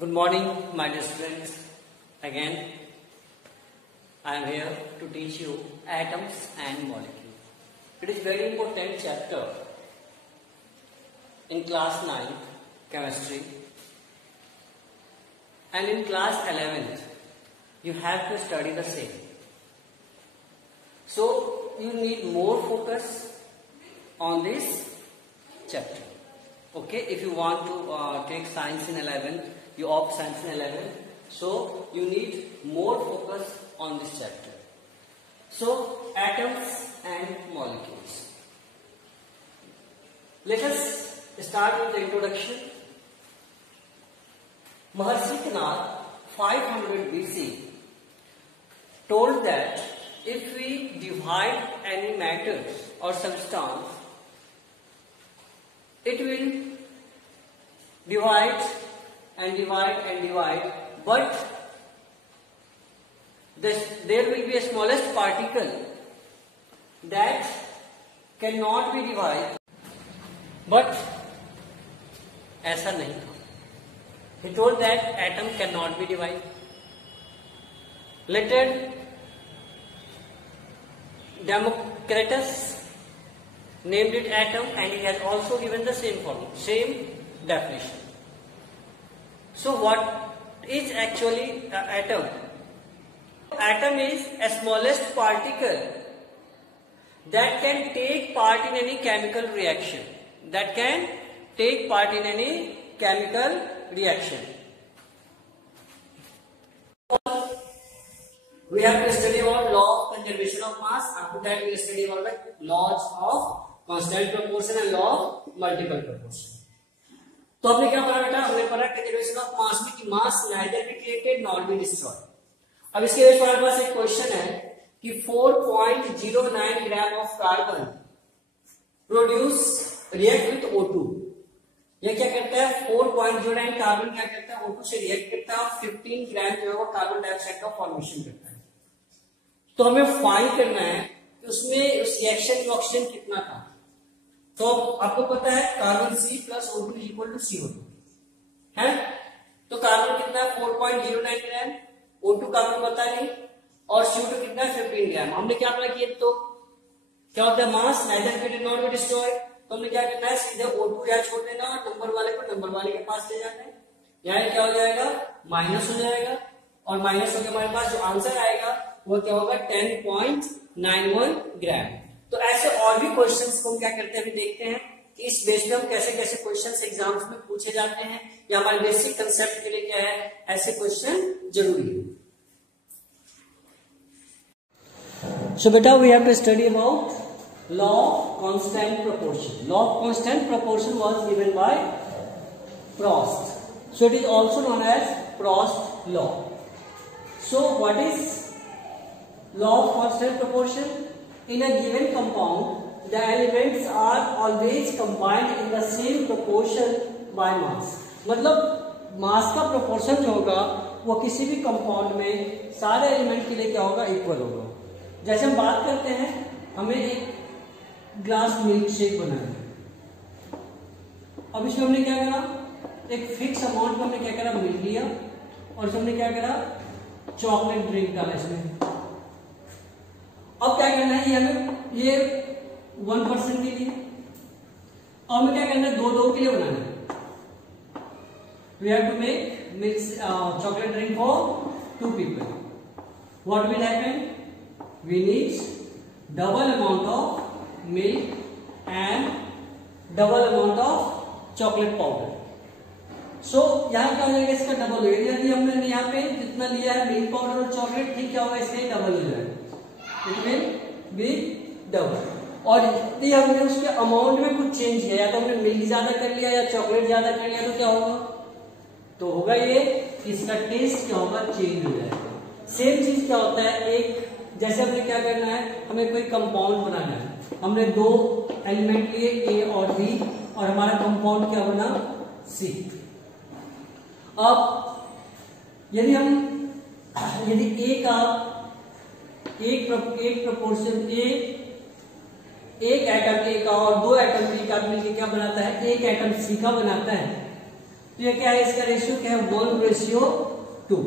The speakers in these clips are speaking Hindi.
Good morning, my dear students. Again, I am here to teach you atoms and molecules. It is very important chapter in class 9th chemistry, and in class 11th you have to study the same. So you need more focus on this chapter. Okay, if you want to take science in 11th, you opt science in 11th, so you need more focus on this chapter. So atoms and molecules. Let us start with the introduction. Maharshi Kanad, 500 BC, told that if we divide any matter or substance, it will divide and divide and divide, but there will be a smallest particle that cannot be divided. But ऐसा नहीं था. He told that atom cannot be divided. Later, Democritus named it atom, and he has also given the same formula, same definition. So what is actually atom? Atom is a smallest particle that can take part in any chemical reaction. That can take part in any chemical reaction. We have to study about law of conservation of mass. After that, we will study about the laws of constant proportion and law of multiple proportion. तो हमने क्या पढ़ा बेटा? हमने पढ़ा कंजर्वेशन ऑफ मास में कि mass neither be created not be destroyed. अब इसके लिए हमारे पास एक क्वेश्चन है कि 4.09 gram of carbon produce react with O2. ये क्या करता है? 4.09 कार्बन क्या करता है? O2 से रिएक्ट करता है और 15 ग्राम जो है वो कार्बन डाइऑक्साइड का फॉर्मेशन करता है. तो हमें फाइंड करना है कि उसमें उस रिएक्शन में ऑक्सीजन कितना था. तो आपको पता है carbon C plus O2 is equal to CO2 है. तो कार्बन कितना है? 4.09 ग्राम. O2 कार्बन पता नहीं, और CO2 कितना है? 15 ग्राम. हमने क्या अप्लाई किया? तो क्या होता है? Mass neither created not be destroyed. तो हमने क्या करना है? सीधे O2 यहाँ छोड़ देना और नंबर वाले को नंबर वाले के पास ले जाना है. यहाँ क्या हो जाएगा? माइनस हो जाएगा, और माइनस होकर हमारे पास जो आंसर आएगा वो क्या होगा? 10.91 ग्राम. तो ऐसे और भी क्वेश्चंस को हम क्या करते हैं, अभी देखते हैं कि इस बेस पे हम कैसे कैसे क्वेश्चंस एग्जाम्स में पूछे जाते हैं, या हमारे बेसिक कंसेप्ट के लिए क्या है ऐसे क्वेश्चन जरूरी है. सो बेटा, we have to study about law of constant proportion. Law of constant proportion was given by Proust. So it is also known as Proust law. So what is law of constant proportion? In a given compound, the elements are always combined in the same proportion by mass. मतलब मास का प्रोपोर्शन जो होगा वो किसी भी कंपाउंड में सारे एलिमेंट के लिए क्या होगा? इक्वल होगा. जैसे हम बात करते हैं, हमें एक ग्लास मिल्क शेक बनाना है. अब इसमें हमने क्या करा? एक फिक्स अमाउंट में हमने क्या करा? मिल्क लिया, और इसमें हमने क्या करा? चॉकलेट ड्रिंक डाला इसमें. अब क्या करना है? ये हमें ये 1% के लिए, और हमें क्या करना है? दो के लिए बनाना है. We have to make mix chocolate drink for 2 people. What will happen? We need double amount of milk and double amount of chocolate powder. So यहाँ क्या हो जाएगा? इसका डबल हो जाएगा. यदि हमने यहाँ पे जितना लिया है मिल्क पाउडर और चॉकलेट, ठीक क्या होगा? इसका डबल हो जाएगा. It will be double. और यदि हमने उसके अमाउंट में कुछ चेंज किया, या तो हमने मिल्क ज्यादा कर लिया या चॉकलेट ज्यादा कर लिया, तो क्या होगा? तो होगा ये इसका टेस्ट क्या होगा? चेंज हो जाएगा. सेम चीज क्या होता है? एक जैसे हमने क्या करना है, हमें कोई कंपाउंड बनाना है. हमने 2 एलिमेंट लिए A और B, और हमारा कंपाउंड क्या बना? C. अब यदि A का एक प्रोपोर्शन एक एटम ए का और 2 एटम बी का मिलकर क्या बनाता है? एक एटम सी का बनाता है. तो ये क्या है, इसका रेशियो क्या है, 1:2।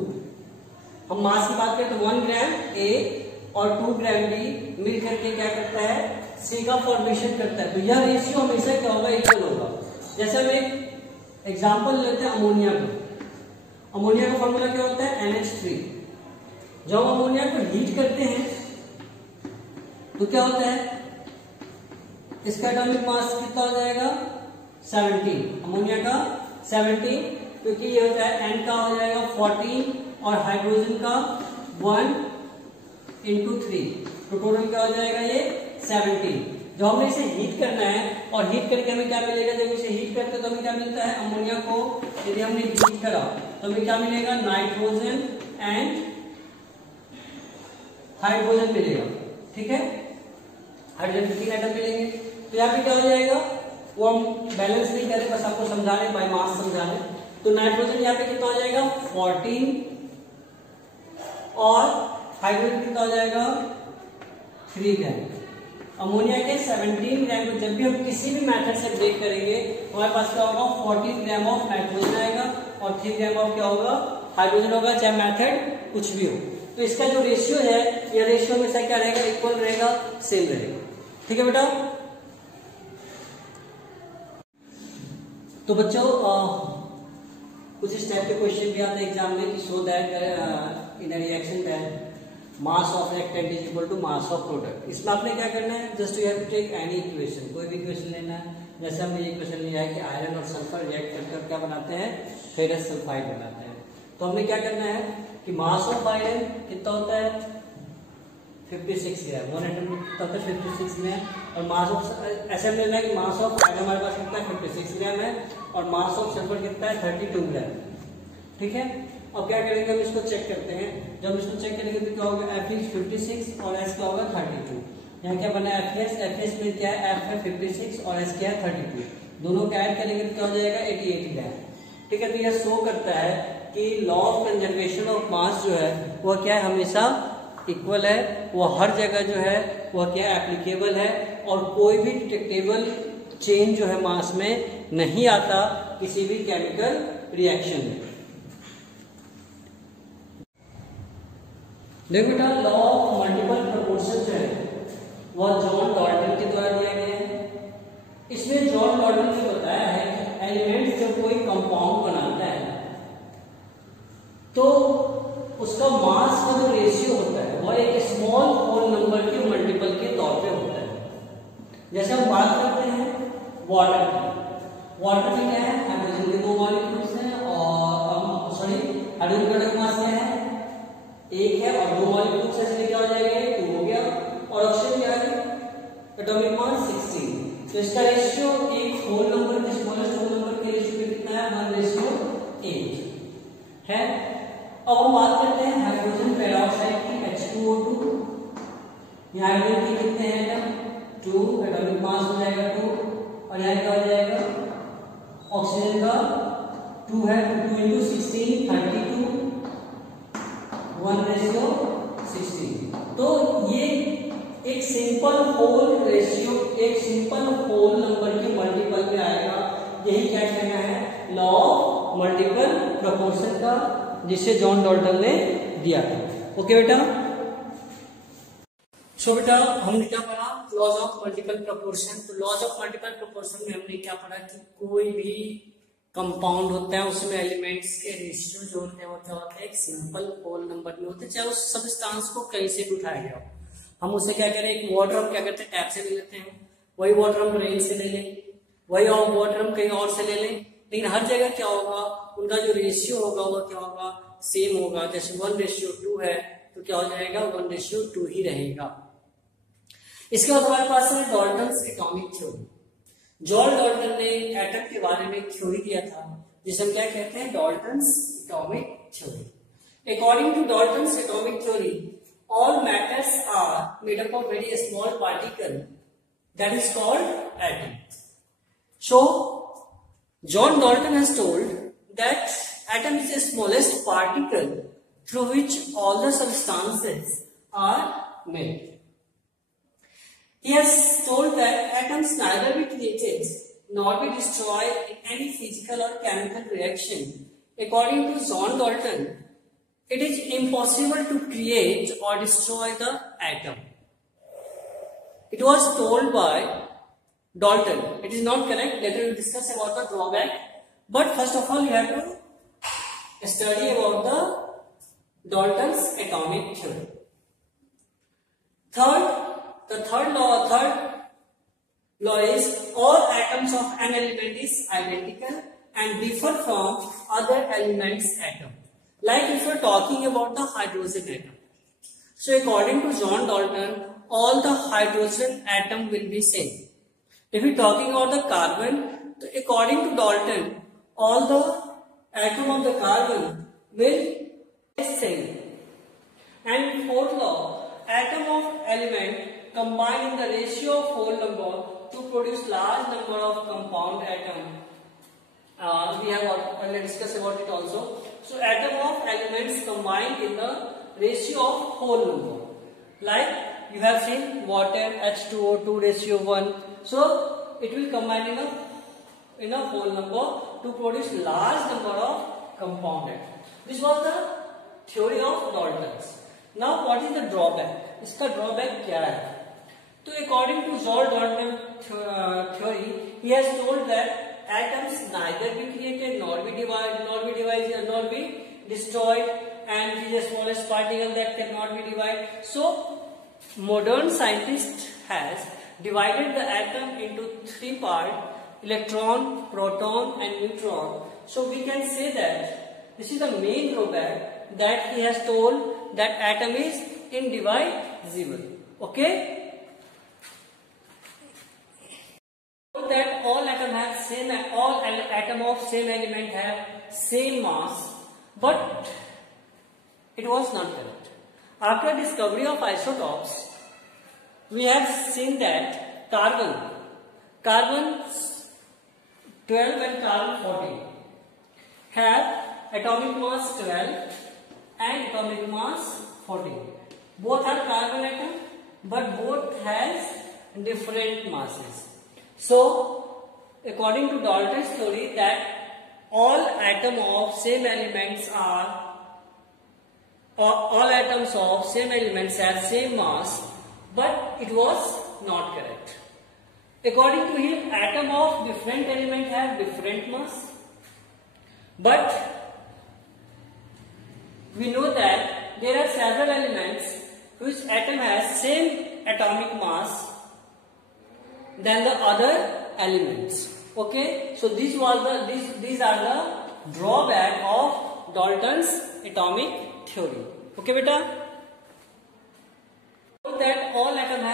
हम मास की बात करें तो 1 ग्राम ए और 2 ग्राम बी मिल करके क्या करता है, सी का फॉर्मेशन करता है। तो यह रेशियो हमेशा क्या होगा, इक्वल होगा। जैसे हम एक एग्जांपल लेते हैं अमोनिया का। अमोनिया का फॉर्मूला क्या होता है, NH3। जब हम अमोनिया को हीट करते हैं तो क्या होता है, इसका एटॉमिक मास कितना हो जाएगा, 17। अमोनिया का 17, क्योंकि ये होता है N का हो जाएगा 14 और हाइड्रोजन का 1 × 3, तो टोटल क्या हो जाएगा ये 17। जो हमने इसे हीट करना है और हीट करके हमें क्या मिलेगा, जब इसे हीट करते हैं तो हमें क्या मिलता है, अमोनिया को यदि हमने हीट करा तो हमें क्या मिलेगा, नाइट्रोजन एंड हाइड्रोजन मिलेगा। ठीक है, हाइड्रोजन के 3 एटम मिलेंगे। तो यहाँ पे क्या हो जाएगा, वो हम बैलेंस नहीं करें, बस आपको समझा रहे, बाय मास समझा रहे। तो नाइट्रोजन यहाँ पे कितना हो जाएगा, 14 और हाइड्रोजन कितना हो जाएगा, 3 ग्राम। अमोनिया के 17 ग्राम को जब भी हम किसी भी मेथड से ब्रेक करेंगे तो हमारे पास क्या होगा, 14 ग्राम ऑफ नाइट्रोजन आएगा और 3 ग्राम ऑफ क्या होगा, हाइड्रोजन होगा, चाहे मेथड कुछ भी हो। तो इसका जो रेशियो है, यह रेशियो हमेशा क्या रहेगा, इक्वल रहेगा, सेम रहेगा। ठीक है बेटा। तो बच्चों कुछ इस टाइप के क्वेश्चन भी आते हैं एग्जाम में कि show that in a reaction that mass of reactant is equal to mass of product. इसमें आपने क्या करना है, just you have to take any equation, कोई भी इक्वेशन लेना है। जैसे हमने ये इक्वेशन लिया है कि आयरन और सल्फर रिएक्ट करके क्या बनाते हैं, फेरस सल्फाइड बनाते हैं। तो हमने क्या करना है कि मास ऑफ आयरन कितना होता है, 56 ग्राम, 1 एटम कितना होता है, 56 ग्राम। और मास ऑफ, ऐसे हमने लेना है कि मास ऑफ आयरन हमारे पास कितना है, 56 ग्राम है, और मास ऑफ सल्फर कितना है, 32 ग्राम। ठीक है, अब क्या करेंगे, हम इसको चेक करते हैं। जब इसको चेक करेंगे तो क्या होगा, F is 56 और S क्या होगा, 32। यहाँ क्या बना है, FS में क्या है, F है 56 और S क्या है 32। दोनों को ऐड करेंगे तो क्या हो जाएगा, 88 ग्राम। ठीक है, तो यह शो करता है कि law of conservation of mass जो है वह क्या है, हमेशा इक्वल है। वह हर जगह जो है वह क्या है, एप्लीकेबल है, और कोई भी डिटेक्टेबल चेंज जो है मास में नहीं आता किसी भी केमिकल रिएक्शन में। देखो बेटा, लॉ ऑफ मल्टीपल प्रोपोर्शन जो है वह जॉन डॉल्टन के द्वारा दिया गया है। इसमें जॉन डॉल्टन ने बताया है कि एलिमेंट्स जब कोई कंपाउंड बनाता है तो उसका मास का जो रेशियो होता है वह एक स्मॉल होल नंबर के मल्टीपल के तौर पे होता है। जैसे हम बात करते हैं वाटर की, वाटर में क्या है, हाइड्रोजन के 2 मॉलिक्यूल्स हैं, और हाइड्रोजन का मास क्या है, 1 है, और 2 मॉलिक्यूल्स है, इसलिए क्या हो जाएगा, 2 हो गया। और ऑक्सीजन क्या है, एटॉमिक मास 16। तो इसका रेशियो एक होल नंबर के स्मॉलेस्ट होल नंबर के रेशियो पे कितना है, 1:8 है। अब हम बात करते हैं हाइड्रोजन पेरोक्साइड की, H2O2। यहाँ हाइड्रोजन के कितने हैं एटम, 2, एटॉमिक मास हो जाएगा 2, और यहाँ क्या हो जाएगा, ऑक्सीजन का 2 है, 2 × 16 32, 1:16। तो ये एक सिंपल होल रेशियो, एक सिंपल होल नंबर के मल्टीपल में आएगा। यही क्या कहना है, लॉ ऑफ मल्टीपल प्रोपोर्शन का, जिसे जॉन डॉल्टन ने दिया था। ओके बेटा। सो बेटा हमने क्या पढ़ा, लॉज ऑफ मल्टीपल प्रोपोर्शन। तो लॉज ऑफ मल्टीपल प्रोपोर्शन में हमने क्या पढ़ा कि कोई भी कंपाउंड होता है उसमें एलिमेंट्स के रेशियो जो होते हैं वो क्या होते हैं, एक सिंपल होल नंबर में होते हैं, चाहे उस सब्सटेंस को कहीं से भी उठाया गया हो। हम उसे क्या करें, एक वाटर हम क्या करते हैं, टैप से ले लेते हैं, वही वाटर हम रेन से ले लें, वही वाटर हम कहीं और से ले लें, लेकिन हर जगह क्या होगा, उनका जो रेशियो होगा वो क्या होगा, सेम होगा। जैसे 1:2 है तो क्या हो जाएगा, 1:2 ही रहेगा। इसके बाद हमारे पास है Dalton's atomic theory. John Dalton ने एटम के बारे में एक थ्योरी दिया था जिसे हम क्या कहते हैं, Dalton's atomic theory. According to Dalton's atomic theory, all matters are made up of very small particle that is called atom. So John Dalton has told that atom is the smallest particle through which all the substances are made. He has told that atoms neither be created nor be destroyed in any physical or chemical reaction. According to John Dalton, it is impossible to create or destroy the atom. It was told by Dalton. It is not correct. Later we will discuss about the drawback. But first of all, you have to study about the Dalton's atomic theory. The third law is all atoms of an element is identical and differ from other elements atom. Like if you are talking about the hydrogen atom. So according to John Dalton, all the hydrogen atom will be same. If we are talking about the carbon, so according to Dalton, all the atom of the carbon will be same. And fourth law, atom of element combine in the ratio of whole number to produce large number of compound atom. We have already discussed about it also. So atom of elements combine in the ratio of whole number. Like you have seen water H2O2 ratio 1. So it will combine in a whole number to produce large number of compound atom. This was the theory of Dalton's. Now what is the drawback? इसका drawback क्या है? तो according to John Dalton theory, he has told that atoms neither be created nor be divided, nor be destroyed, and it is the smallest particle that cannot be divided. So modern scientist has divided the atom into three parts: electron, proton, and neutron. So we can say that this is the main drawback, that he has told that atom is indivisible. Okay? So that all atom of same element have same mass, but it was not correct. After discovery of isotopes, we have seen that carbon 12 and carbon 14 have atomic mass 12 and atomic mass 14. Both are carbon atom, but both has different masses. So according to Dalton's theory, that all atoms of same elements have same mass, but it was not correct. According to him, atom of different element have different mass, but we know that there are several elements whose atom has same atomic mass than the other elements. Okay, so these are the drawback of Dalton's atomic theory. Okay, beta. So that all atom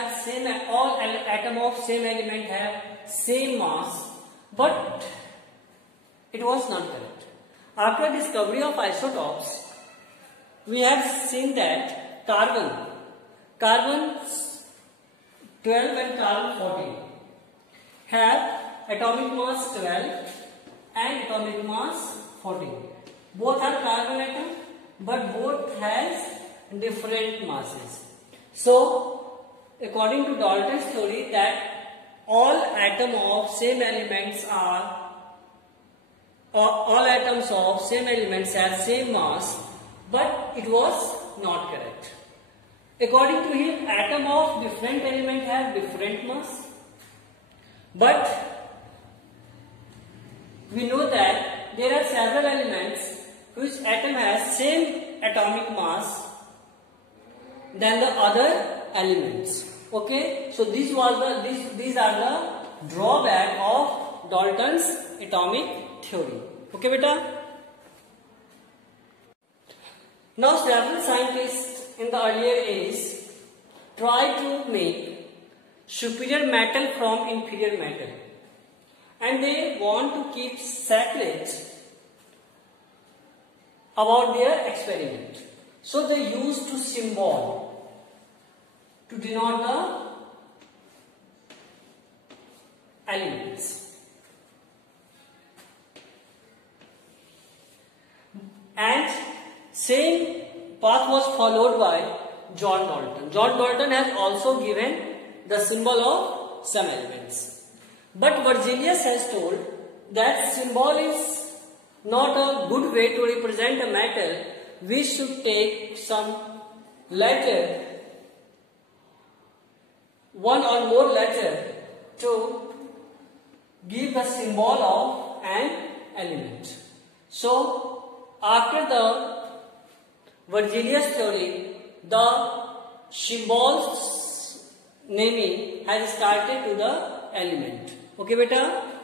of same element have same mass, but it was not correct. After discovery of isotopes, we have seen that carbon 12 and carbon 14 have atomic mass 12 and atomic mass 14. Both are carbon atom, but both has different masses. So according to Dalton's theory, that all atoms of same elements have same mass, but it was not correct. According to him, atom of different element have different mass, but we know that there are several elements whose atom has same atomic mass than the other elements. Okay, so these are the drawback of Dalton's atomic theory. Okay, beta. Now several scientists in the earlier age tried to make superior metal from inferior metal, and they want to keep secret about their experiment. So they used to symbol to denote the elements. And same path was followed by John Dalton. John Dalton has also given the symbol of some elements. But Berzelius has told that symbol is not a good way to represent a matter. We should take some letter, one or more letter, to give the symbol of an element. So, after the Berzelius theory, the symbols naming has started to the element. Okay, beta?